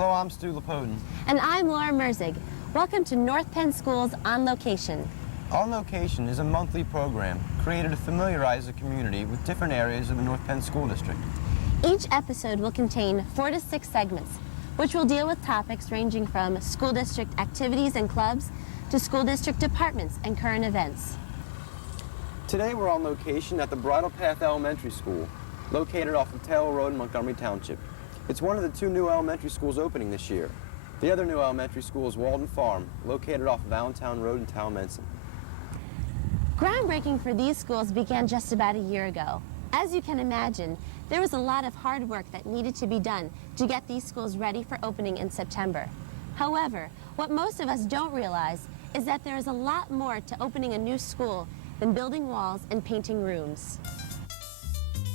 Hello, I'm Stu Lapoden. And I'm Laura Merzig. Welcome to North Penn Schools On Location. On Location is a monthly program created to familiarize the community with different areas of the North Penn School District. Each episode will contain 4 to 6 segments, which will deal with topics ranging from school district activities and clubs to school district departments and current events. Today we're on location at the Bridle Elementary School, located off of Taylor Road in Montgomery Township. It's one of the 2 new elementary schools opening this year. The other new elementary school is Walton Farm, located off of Allentown Road in Talmenson. Groundbreaking for these schools began just about a year ago. As you can imagine, there was a lot of hard work that needed to be done to get these schools ready for opening in September. However, what most of us don't realize is that there is a lot more to opening a new school than building walls and painting rooms.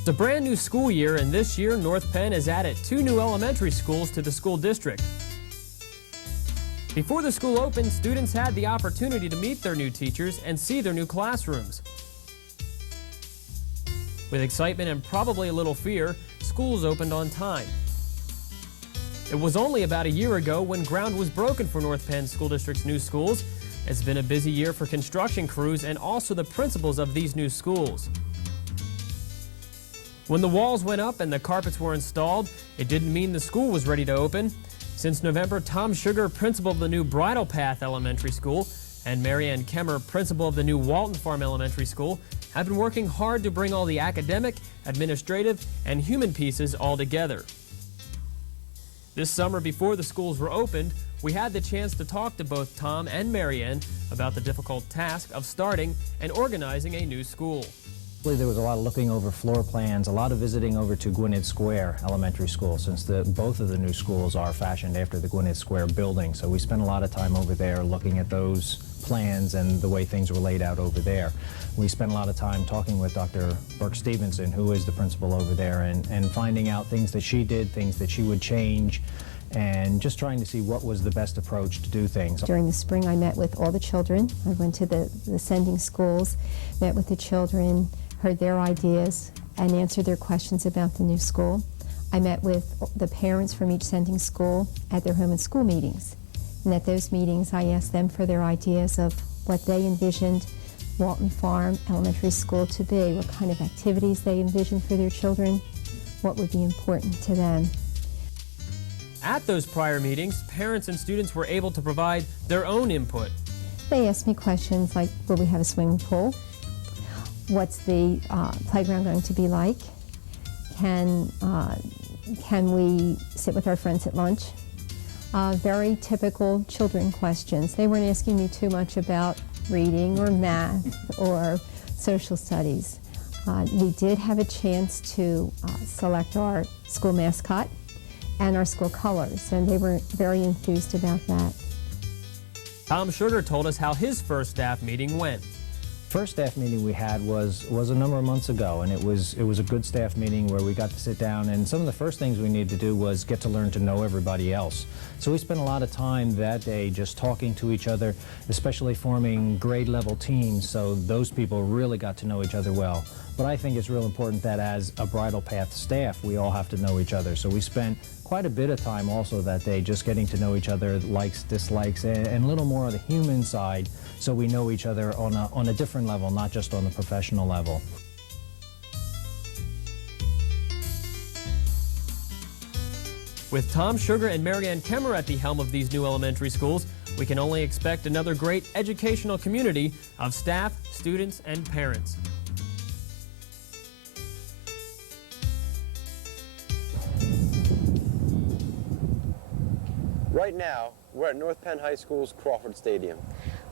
It's a brand new school year, and this year North Penn has added 2 new elementary schools to the school district. Before the school opened, students had the opportunity to meet their new teachers and see their new classrooms. With excitement and probably a little fear, schools opened on time. It was only about a year ago when ground was broken for North Penn School District's new schools. It's been a busy year for construction crews and also the principals of these new schools. When the walls went up and the carpets were installed, it didn't mean the school was ready to open. Since November, Tom Sugar, principal of the new Bridle Elementary School, and Mary Ann Kemmer, principal of the new Walton Farm Elementary School, have been working hard to bring all the academic, administrative, and human pieces all together. This summer, before the schools were opened, we had the chance to talk to both Tom and Mary Ann about the difficult task of starting and organizing a new school. There was a lot of looking over floor plans, a lot of visiting over to Gwinnett Square Elementary School, since both of the new schools are fashioned after the Gwinnett Square building. So we spent a lot of time over there looking at those plans and the way things were laid out over there. We spent a lot of time talking with Dr. Burke Stevenson, who is the principal over there, and finding out things that she did, things that she would change, and just trying to see what was the best approach to do things. During the spring, I met with all the children. I went to the sending schools, met with the children, heard their ideas, and answered their questions about the new school. I met with the parents from each sending school at their home and school meetings. And at those meetings, I asked them for their ideas of what they envisioned Walton Farm Elementary School to be, what kind of activities they envisioned for their children, what would be important to them. At those prior meetings, parents and students were able to provide their own input. They asked me questions like, will we have a swimming pool? What's the playground going to be like? Can we sit with our friends at lunch? Very typical children questions. They weren't asking me too much about reading or math or social studies. We did have a chance to select our school mascot and our school colors, and they were very enthused about that. Tom Sugar told us how his first staff meeting went. First staff meeting we had was a number of months ago, and it was a good staff meeting where we got to sit down, and some of the first things we needed to do was get to learn to know everybody else. So we spent a lot of time that day just talking to each other, especially forming grade level teams, so those people really got to know each other well. But I think it's real important that as a Bridle Path staff, we all have to know each other. So we spent quite a bit of time also that day just getting to know each other, likes, dislikes, and a little more on the human side, so we know each other on a different level, not just on the professional level. With Tom Sugar and Mary Ann Kemmer at the helm of these new elementary schools, we can only expect another great educational community of staff, students, and parents. Right now, we're at North Penn High School's Crawford Stadium.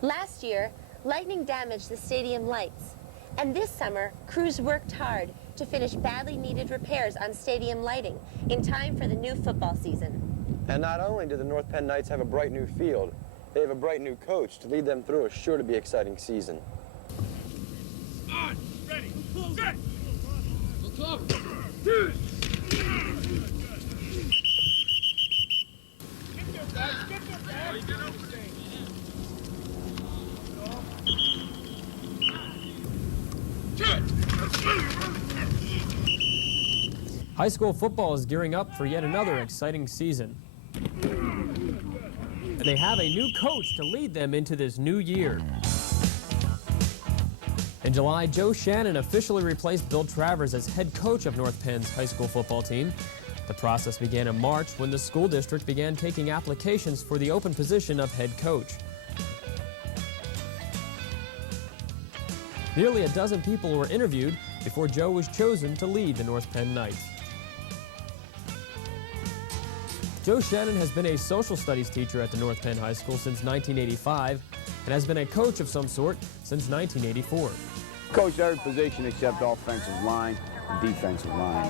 Last year, lightning damaged the stadium lights. And this summer, crews worked hard to finish badly needed repairs on stadium lighting in time for the new football season. And not only do the North Penn Knights have a bright new field, they have a bright new coach to lead them through a sure to be exciting season. On, ready, set! Look up! Dude! High school football is gearing up for yet another exciting season. and they have a new coach to lead them into this new year. In July, Joe Shannon officially replaced Bill Travers as head coach of North Penn's high school football team. The process began in March when the school district began taking applications for the open position of head coach. Nearly a dozen people were interviewed before Joe was chosen to lead the North Penn Knights. Joe Shannon has been a social studies teacher at the North Penn High School since 1985 and has been a coach of some sort since 1984. Coached every position except offensive line and defensive line.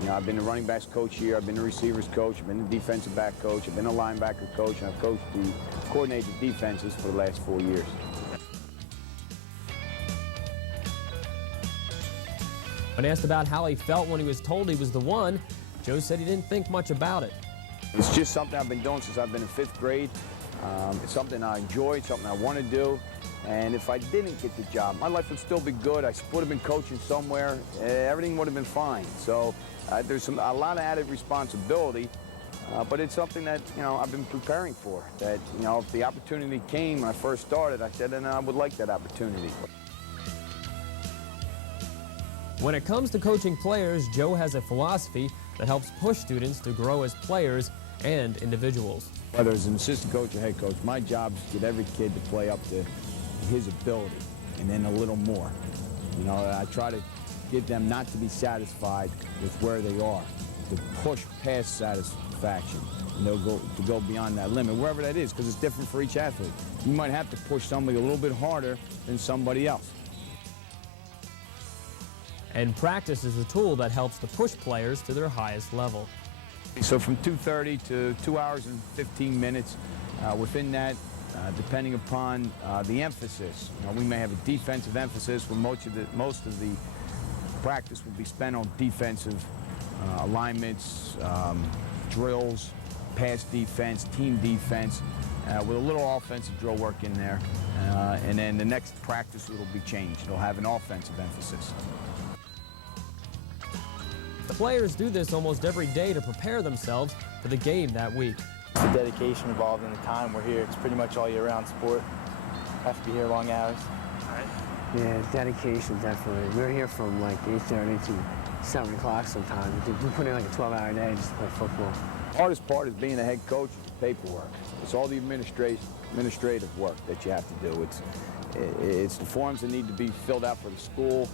You know, I've been the running backs coach here, I've been the receivers coach, I've been the defensive back coach, I've been the linebacker coach, and I've coordinated defenses for the last 4 years. When asked about how he felt when he was told he was the one, Joe said he didn't think much about it. It's just something I've been doing since I've been in 5th grade. It's something I enjoy, something I want to do. And if I didn't get the job, my life would still be good. I would have been coaching somewhere. Everything would have been fine. So there's a lot of added responsibility, but it's something that, you know, I've been preparing for. That, you know, if the opportunity came when I first started, I said, and I would like that opportunity. When it comes to coaching players, Joe has a philosophy that helps push students to grow as players and individuals. Whether as an assistant coach or head coach, my job is to get every kid to play up to his ability and then a little more. You know, I try to get them not to be satisfied with where they are, to push past satisfaction, and they'll go beyond that limit, wherever that is, because it's different for each athlete. You might have to push somebody a little bit harder than somebody else. And practice is a tool that helps to push players to their highest level. So from 2:30 to 2 hours and 15 minutes, within that, depending upon the emphasis. You know, we may have a defensive emphasis where most of the practice will be spent on defensive alignments, drills, pass defense, team defense, with a little offensive drill work in there. And then the next practice will be changed. It'll have an offensive emphasis. The players do this almost every day to prepare themselves for the game that week. The dedication involved in the time we're here. It's pretty much all year-round sport. Have to be here long hours. Yeah, dedication, definitely. We're here from like 8:30 to 7 o'clock sometimes. We put in like a 12-hour day just to play football. The hardest part is being a head coach is the paperwork. It's all the administrative work that you have to do. It's the forms that need to be filled out for the school.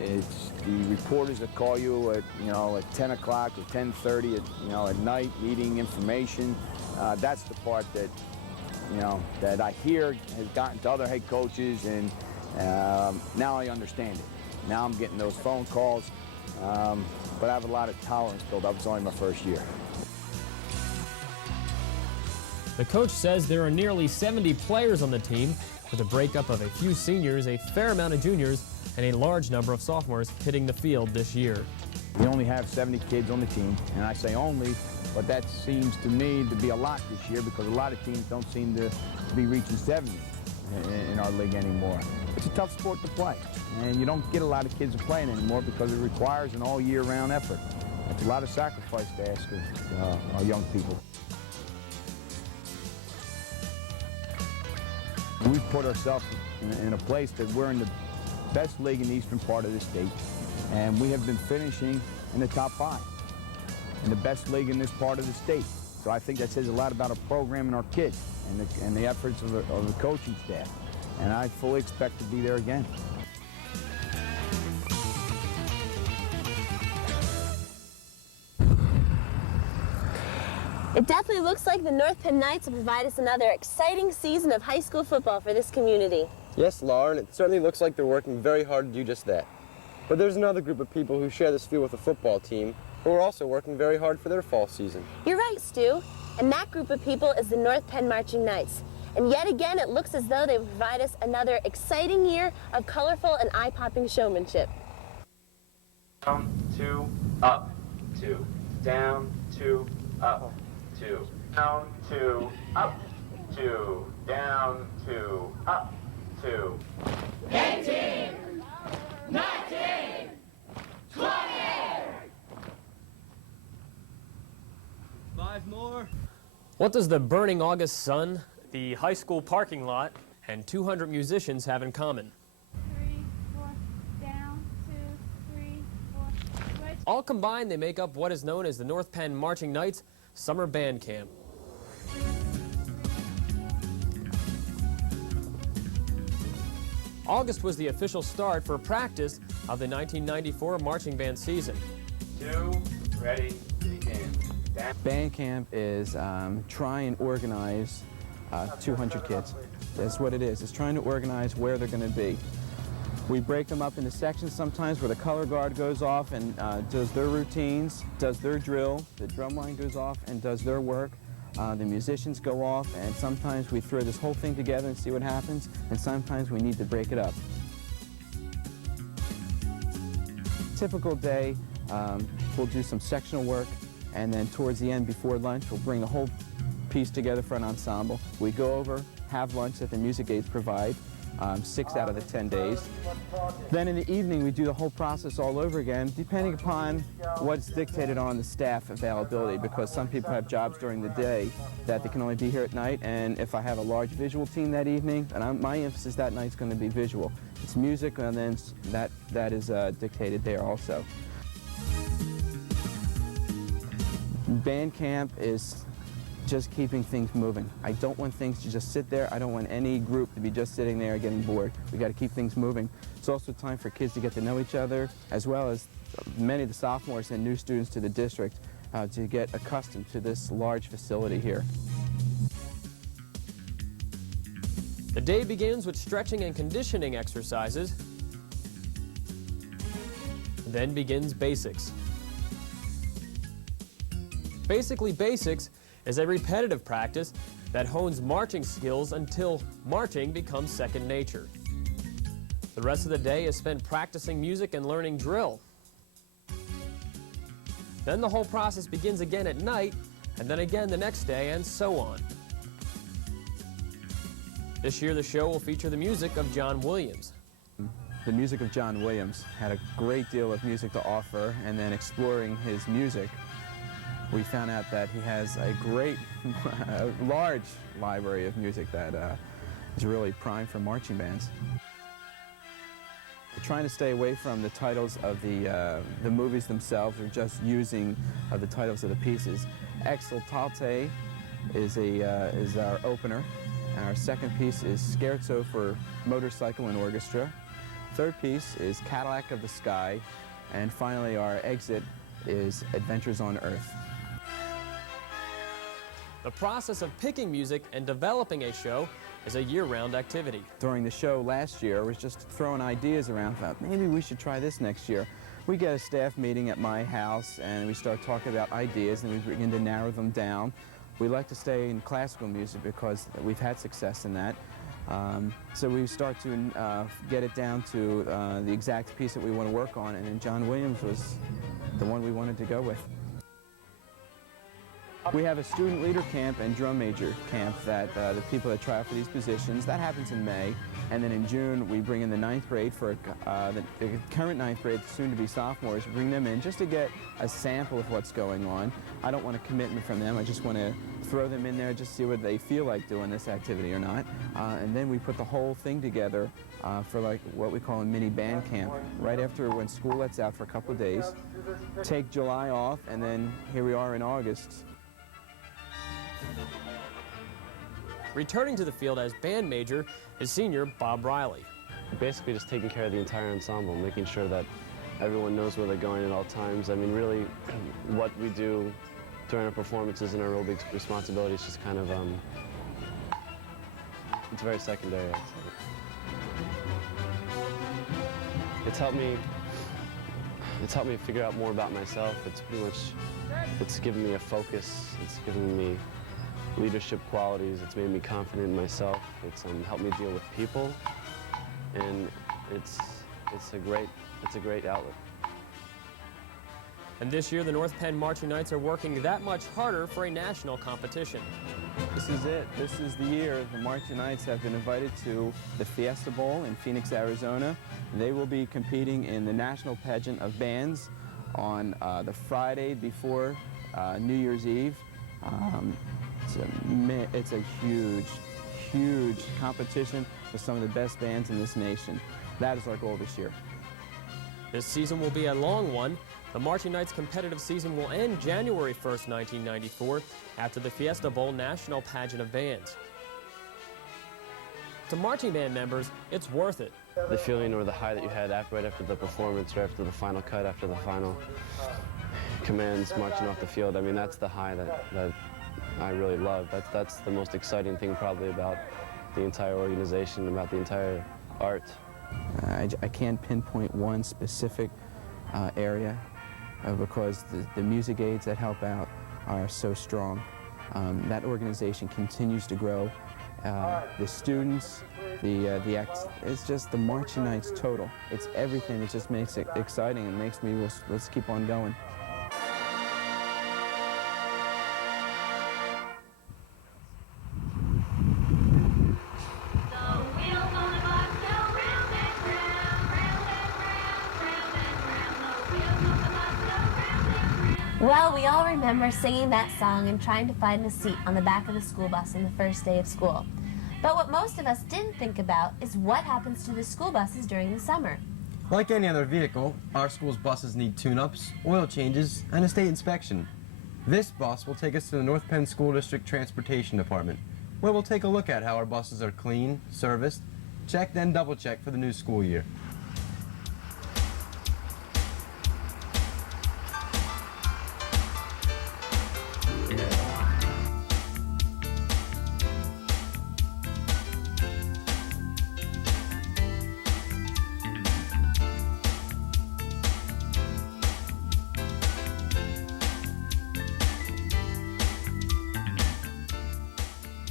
It's the reporters that call you at, you know, at 10 o'clock or 10:30 at night, needing information. That's the part that, you know, that I hear has gotten to other head coaches, and now I understand it. Now I'm getting those phone calls, but I have a lot of tolerance built up. It's only my first year. The coach says there are nearly 70 players on the team, with a breakup of a few seniors, a fair amount of juniors, and a large number of sophomores hitting the field this year. We only have 70 kids on the team, and I say only, but that seems to me to be a lot this year because a lot of teams don't seem to be reaching 70 in our league anymore. It's a tough sport to play, and you don't get a lot of kids playing anymore because it requires an all year-round effort. It's a lot of sacrifice to ask of our young people. We've put ourselves in a place that we're in the best league in the eastern part of the state, and we have been finishing in the top 5 in the best league in this part of the state. So I think that says a lot about our program and our kids and the efforts of the coaching staff, and I fully expect to be there again. It definitely looks like the North Penn Knights will provide us another exciting season of high school football for this community. Yes, Lauren, it certainly looks like they're working very hard to do just that. But there's another group of people who share this feel with the football team who are also working very hard for their fall season. You're right, Stu. And that group of people is the North Penn Marching Knights. And yet again, it looks as though they will provide us another exciting year of colorful and eye-popping showmanship. Down, 2, up, 2, down, 2, up, 2, down, 2, up, 2, down, 2, up, 2. 18, 19, 20. 5 more. What does the burning August sun, the high school parking lot, and 200 musicians have in common? 3, 4, down, 2, 3, 4, right. All combined, they make up what is known as the North Penn Marching Knights Summer Band Camp. August was the official start for practice of the 1994 marching band season. 2, ready, begin. Band camp is try and organize 200 kids. That's what it is. It's trying to organize where they're going to be. We break them up into sections sometimes where the color guard goes off and does their routines, does their drill, the drum line goes off and does their work. The musicians go off, and sometimes we throw this whole thing together and see what happens, and sometimes we need to break it up. Typical day, we'll do some sectional work, and then towards the end, before lunch, we'll bring the whole piece together for an ensemble. We go over, have lunch that the music aides provide, 6 out of the 10 days. Then in the evening, we do the whole process all over again, depending upon what's dictated on the staff availability, because some people have jobs during the day that they can only be here at night, and if I have a large visual team that evening, and my emphasis that night is going to be visual. It's music, and then that is dictated there also. Band camp is just keeping things moving. I don't want things to just sit there. I don't want any group to be just sitting there getting bored. We got to keep things moving. It's also time for kids to get to know each other, as well as many of the sophomores and new students to the district to get accustomed to this large facility here. The day begins with stretching and conditioning exercises. Then begins basics. Basically, basics is a repetitive practice that hones marching skills until marching becomes second nature. The rest of the day is spent practicing music and learning drill. Then the whole process begins again at night, and then again the next day, and so on. This year the show will feature the music of John Williams. The music of John Williams had a great deal of music to offer, and then exploring his music, we found out that he has a great, large library of music that is really prime for marching bands. We're trying to stay away from the titles of the movies themselves, or just using the titles of the pieces. Exultate is our opener. And our second piece is Scherzo for Motorcycle and Orchestra. Third piece is Cadillac of the Sky. And finally, our exit is Adventures on Earth. The process of picking music and developing a show is a year-round activity. During the show last year, I was just throwing ideas around, thought maybe we should try this next year. We get a staff meeting at my house and we start talking about ideas and we begin to narrow them down. We like to stay in classical music because we've had success in that. So we start to get it down to the exact piece that we want to work on, and then John Williams was the one we wanted to go with. We have a student leader camp and drum major camp that the people that try out for these positions, that happens in May. And then in June, we bring in the 9th grade for the current 9th grade, soon to be sophomores, bring them in just to get a sample of what's going on. I don't want a commitment from them. I just want to throw them in there just to see whether they feel like doing this activity or not. And then we put the whole thing together for like what we call a mini band camp. Right after when school lets out for a couple of days, take July off, and then here we are in August. Returning to the field as band major is senior Bob Riley. Basically just taking care of the entire ensemble, making sure that everyone knows where they're going at all times. I mean, really, what we do during our performances and our real big responsibility is just kind of, it's very secondary, I'd say. It's helped me figure out more about myself. It's pretty much, it's given me a focus. It's given me leadership qualities. It's made me confident in myself. It's helped me deal with people, and it's a great outlet. And this year, the North Penn Marching Knights are working that much harder for a national competition. This is it. This is the year. The Marching Knights have been invited to the Fiesta Bowl in Phoenix, Arizona. They will be competing in the National Pageant of Bands on the Friday before New Year's Eve. it's a huge, huge competition with some of the best bands in this nation. That is our goal this year. This season will be a long one. The Marching Knights competitive season will end January 1st, 1994, after the Fiesta Bowl National Pageant of Bands. To marching band members, it's worth it. The feeling or the high that you had right after the performance or after the final cut, after the final commands marching off the field, I mean, that's the high that I really love. That's the most exciting thing probably about the entire organization, about the entire art. I can't pinpoint one specific area because the music aids that help out are so strong. That organization continues to grow. The students, it's just the Marching Knights total. It's everything. It just makes it exciting and makes me, let's keep on going. Well, we all remember singing that song and trying to find a seat on the back of the school bus on the first day of school. But what most of us didn't think about is what happens to the school buses during the summer. Like any other vehicle, our school's buses need tune-ups, oil changes, and a state inspection. This bus will take us to the North Penn School District Transportation Department, where we'll take a look at how our buses are cleaned, serviced, checked, and double-checked for the new school year.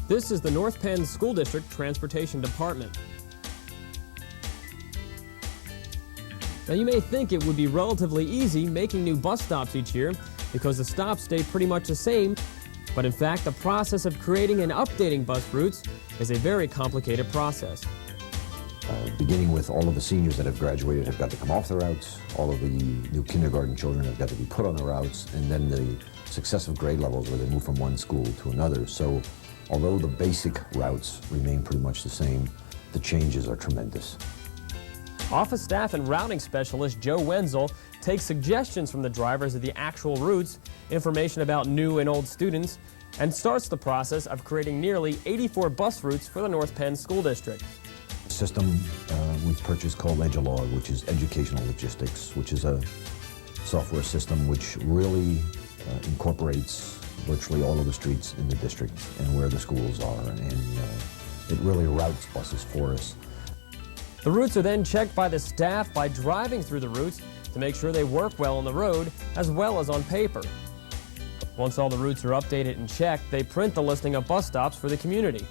This is the North Penn School District Transportation Department. Now you may think it would be relatively easy making new bus stops each year because the stops stay pretty much the same, but in fact the process of creating and updating bus routes is a very complicated process. Beginning with all of the seniors that have graduated have got to come off the routes, all of the new kindergarten children have got to be put on the routes, and then the successive grade levels where they move from one school to another. So although the basic routes remain pretty much the same, the changes are tremendous. Office staff and routing specialist Joe Wenzel takes suggestions from the drivers of the actual routes, information about new and old students, and starts the process of creating nearly 84 bus routes for the North Penn School District. The system we've purchased called EduLog, which is Educational Logistics, which is a software system which really incorporates virtually all of the streets in the district and where the schools are, and it really routes buses for us. The routes are then checked by the staff by driving through the routes to make sure they work well on the road as well as on paper. Once all the routes are updated and checked, they print the listing of bus stops for the community.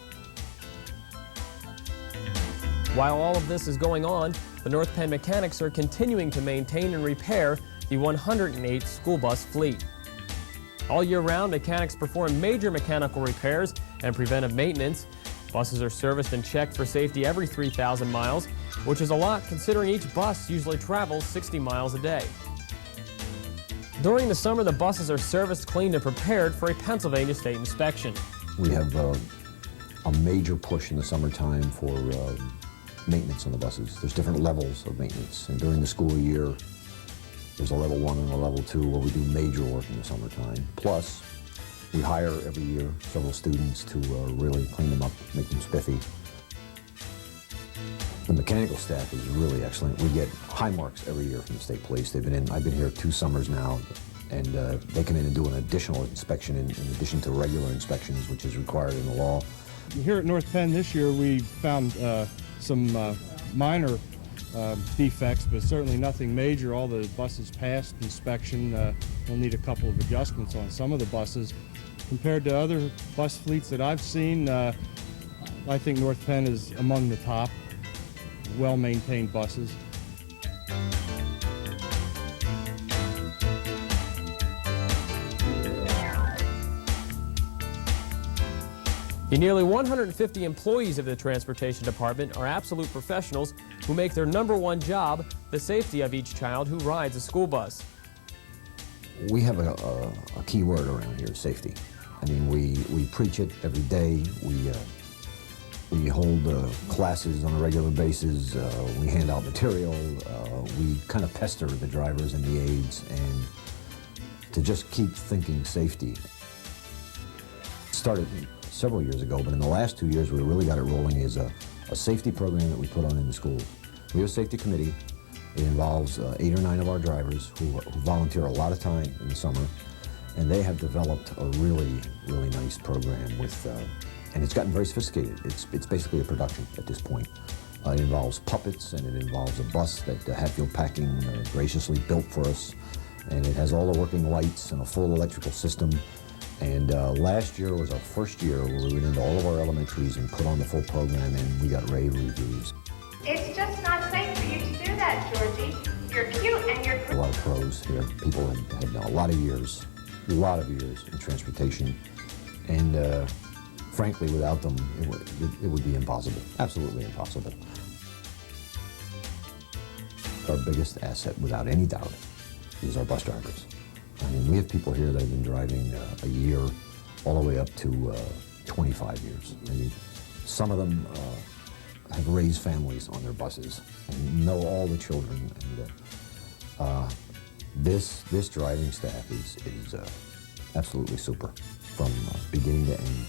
While all of this is going on, the North Penn mechanics are continuing to maintain and repair the 108 school bus fleet. All year round, mechanics perform major mechanical repairs and preventive maintenance. Buses are serviced and checked for safety every 3,000 miles, which is a lot considering each bus usually travels 60 miles a day. During the summer, the buses are serviced, cleaned, and prepared for a Pennsylvania state inspection. We have a major push in the summertime for maintenance on the buses. There's different levels of maintenance, and during the school year, there's a level 1 and a level 2 where we do major work in the summertime. Plus, we hire every year several students to really clean them up, make them spiffy. The mechanical staff is really excellent. We get high marks every year from the state police. I've been here 2 summers now, and they come in and do an additional inspection in addition to regular inspections, which is required in the law. Here at North Penn this year, we found some minor defects, but certainly nothing major. All the buses passed inspection. We'll need a couple of adjustments on some of the buses. Compared to other bus fleets that I've seen, I think North Penn is among the top well-maintained buses. The nearly 150 employees of the Transportation Department are absolute professionals who make their #1 job the safety of each child who rides a school bus. We have a key word around here, safety. I mean, we preach it every day. We hold classes on a regular basis. We hand out material. We kind of pester the drivers and the aides, and to just keep thinking safety. It started several years ago, but in the last 2 years, we really got it rolling is a safety program that we put on in the schools. We have a safety committee. It involves 8 or 9 of our drivers who volunteer a lot of time in the summer, and they have developed a really, really nice program with, and it's gotten very sophisticated. It's basically a production at this point. It involves puppets, and it involves a bus that Hatfield Packing graciously built for us, and it has all the working lights and a full electrical system. And last year was our first year where we went into all of our elementaries and put on the full program, and we got rave reviews. It's just not safe for you to do that, Georgie. You're cute and you're... A lot of pros here. People had a lot of years in transportation, and frankly, without them, it would be impossible, absolutely impossible. Our biggest asset, without any doubt, is our bus drivers. I mean, we have people here that have been driving a year all the way up to 25 years. I mean, some of them have raised families on their buses and know all the children. And this driving staff is absolutely super from beginning to end.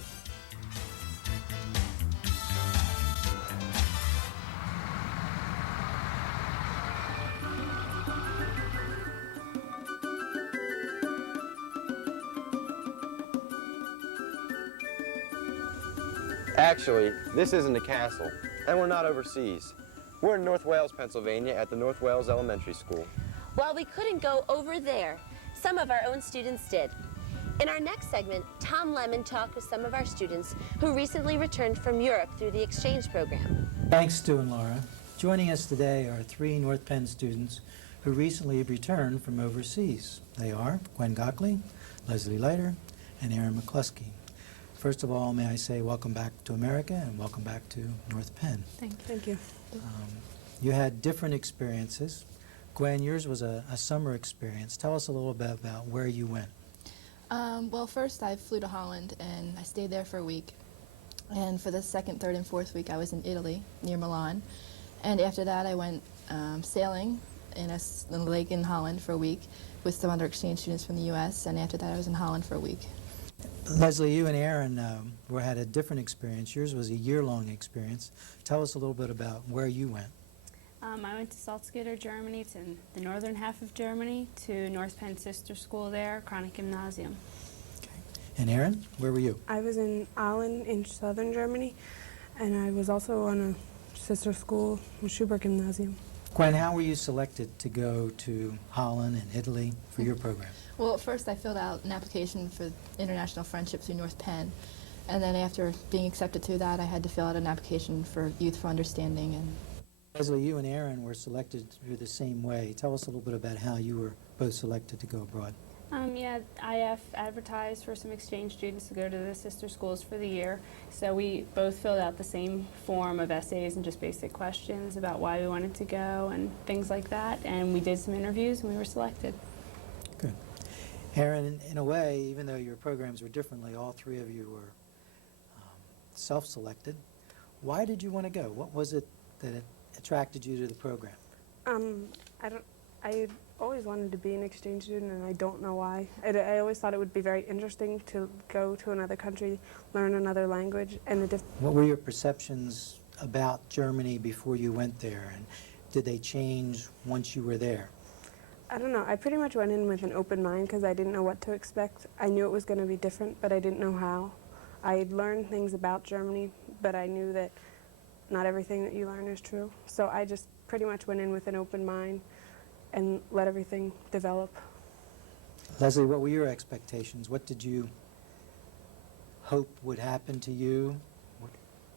Actually, this isn't a castle, and we're not overseas. We're in North Wales, Pennsylvania at the North Wales Elementary School. While we couldn't go over there, some of our own students did. In our next segment, Tom Lemon talked with some of our students who recently returned from Europe through the exchange program. Thanks, Stu and Laura. Joining us today are 3 North Penn students who recently returned from overseas. They are Gwen Gockley, Leslie Leiter, and Aaron McCluskey. First of all, may I say welcome back to America and welcome back to North Penn. Thank you. You had different experiences. Gwen, yours was a summer experience. Tell us a little bit about where you went. Well, first I flew to Holland and I stayed there for a week. And for the second, third, and fourth week I was in Italy, near Milan. And after that I went sailing in a lake in Holland for a week with some other exchange students from the U.S. And after that I was in Holland for a week. Leslie, you and Aaron had a different experience. Yours was a year-long experience. Tell us a little bit about where you went. I went to Salzgitter, Germany, to the northern half of Germany, to North Penn sister school there, Chronic Gymnasium. Okay. And Aaron, where were you? I was in Aalen in southern Germany, and I was also on a sister school, Schubert Gymnasium. Gwen, how were you selected to go to Holland and Italy for your program? Well, first I filled out an application for International Friendship through North Penn. And then after being accepted through that, I had to fill out an application for Youth for Understanding. And Leslie, you and Aaron were selected through the same way. Tell us a little bit about how you were both selected to go abroad. Yeah, IF advertised for some exchange students to go to the sister schools for the year. So we both filled out the same form of essays and just basic questions about why we wanted to go and things like that. And we did some interviews and we were selected. Good. Aaron, in a way, even though your programs were differently, all 3 of you were self-selected. Why did you want to go? What was it that attracted you to the program? I always wanted to be an exchange student, and I don't know why. I always thought it would be very interesting to go to another country, learn another language, and What were your perceptions about Germany before you went there, and did they change once you were there? I don't know. I pretty much went in with an open mind because I didn't know what to expect. I knew it was going to be different, but I didn't know how. I had learned things about Germany, but I knew that not everything that you learn is true. So I just pretty much went in with an open mind and let everything develop. Leslie, what were your expectations? What did you hope would happen to you?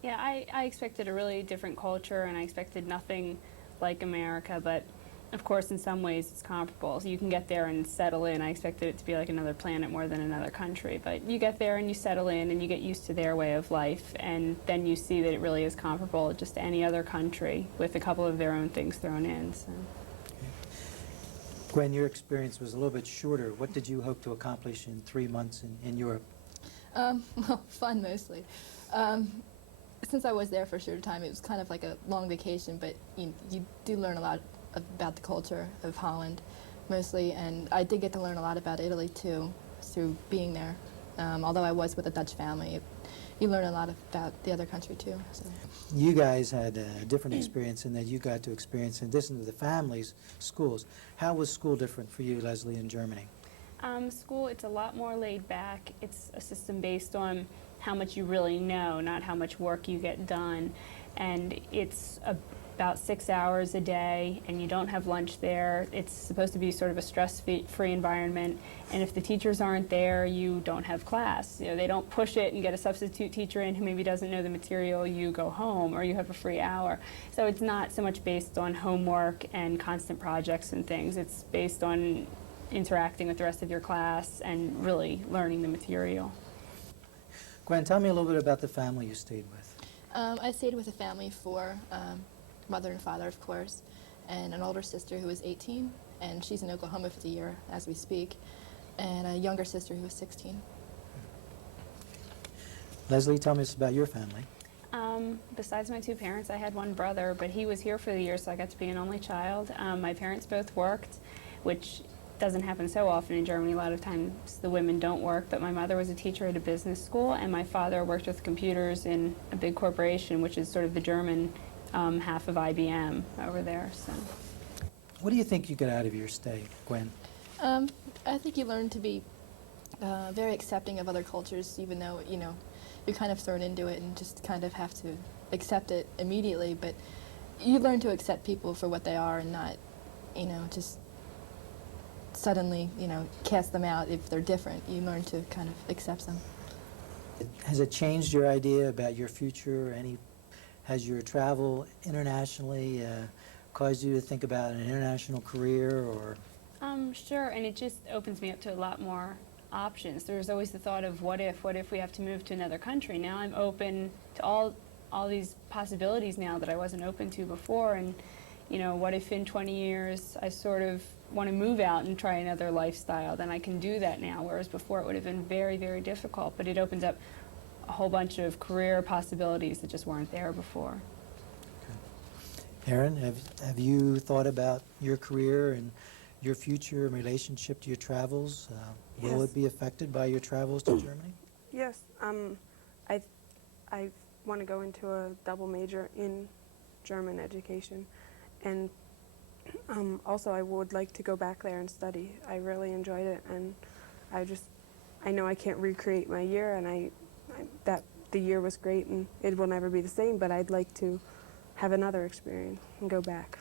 Yeah, I expected a really different culture, and I expected nothing like America, but of course in some ways it's comparable. So you can get there and settle in. I expected it to be like another planet more than another country, but you get there and you settle in and you get used to their way of life, and then you see that it really is comparable just to any other country with a couple of their own things thrown in. So. Gwen, your experience was a little bit shorter. What did you hope to accomplish in 3 months in Europe? Well, fun mostly. Since I was there for a short time, it was kind of like a long vacation, but you do learn a lot about the culture of Holland, mostly, and I did get to learn a lot about Italy, too, through being there. Although I was with a Dutch family, you learn a lot about the other country, too. So. You guys had a different experience in that you got to experience, in addition to the families, schools. How was school different for you, Leslie, in Germany? School, it's a lot more laid back. It's a system based on how much you really know, not how much work you get done. And it's about 6 hours a day, and you don't have lunch there. It's supposed to be sort of a stress-free environment. And if the teachers aren't there, you don't have class. You know, they don't push it and get a substitute teacher in who maybe doesn't know the material. You go home, or you have a free hour. So it's not so much based on homework and constant projects and things. It's based on interacting with the rest of your class and really learning the material. Gwen, tell me a little bit about the family you stayed with. I stayed with a family for mother and father, of course, and an older sister who was 18, and she's in Oklahoma for the year as we speak, and a younger sister who was 16. Leslie, tell me about your family. Besides my two parents, I had one brother, but he was here for the year, so I got to be an only child. My parents both worked, which doesn't happen so often in Germany. A lot of times the women don't work, but my mother was a teacher at a business school, and my father worked with computers in a big corporation, which is sort of the German half of IBM over there. So, what do you think you got out of your stay, Gwen? I think you learn to be very accepting of other cultures, even though, you're kind of thrown into it and just kind of have to accept it immediately, but you learn to accept people for what they are and not, just suddenly, cast them out if they're different. You learn to kind of accept them. Has it changed your idea about your future? Has your travel internationally caused you to think about an international career, or? Sure, and it just opens me up to a lot more options. There's always the thought of what if we have to move to another country. Now I'm open to all these possibilities now that I wasn't open to before, and what if in 20 years I sort of want to move out and try another lifestyle? Then I can do that now, whereas before it would have been very, very difficult. But it opens up a whole bunch of career possibilities that just weren't there before. Okay. Aaron, have you thought about your career and your future in relationship to your travels? Will it be affected by your travels to Germany? Yes. I want to go into a double major in German education, and also I would like to go back there and study. I really enjoyed it, and I know I can't recreate my year, and that the year was great, and it will never be the same, but I'd like to have another experience and go back.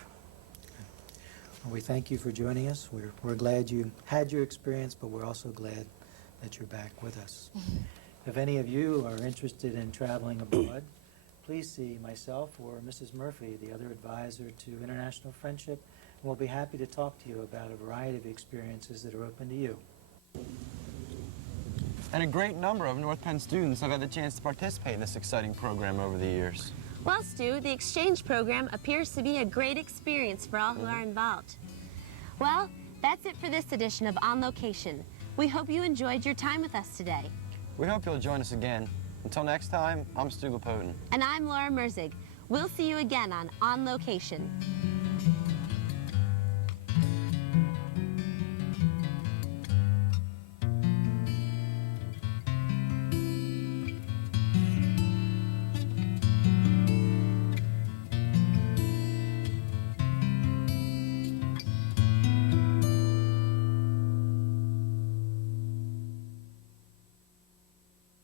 Well, we thank you for joining us. We're glad you had your experience, but we're also glad that you're back with us. If any of you are interested in traveling abroad, please see myself or Mrs. Murphy, the other advisor to International Friendship, and we'll be happy to talk to you about a variety of experiences that are open to you. And a great number of North Penn students have had the chance to participate in this exciting program over the years. Well, Stu, the exchange program appears to be a great experience for all who are involved. Well, that's it for this edition of On Location. We hope you enjoyed your time with us today. We hope you'll join us again. Until next time, I'm Stu Lapotin. And I'm Laura Merzig. We'll see you again on Location.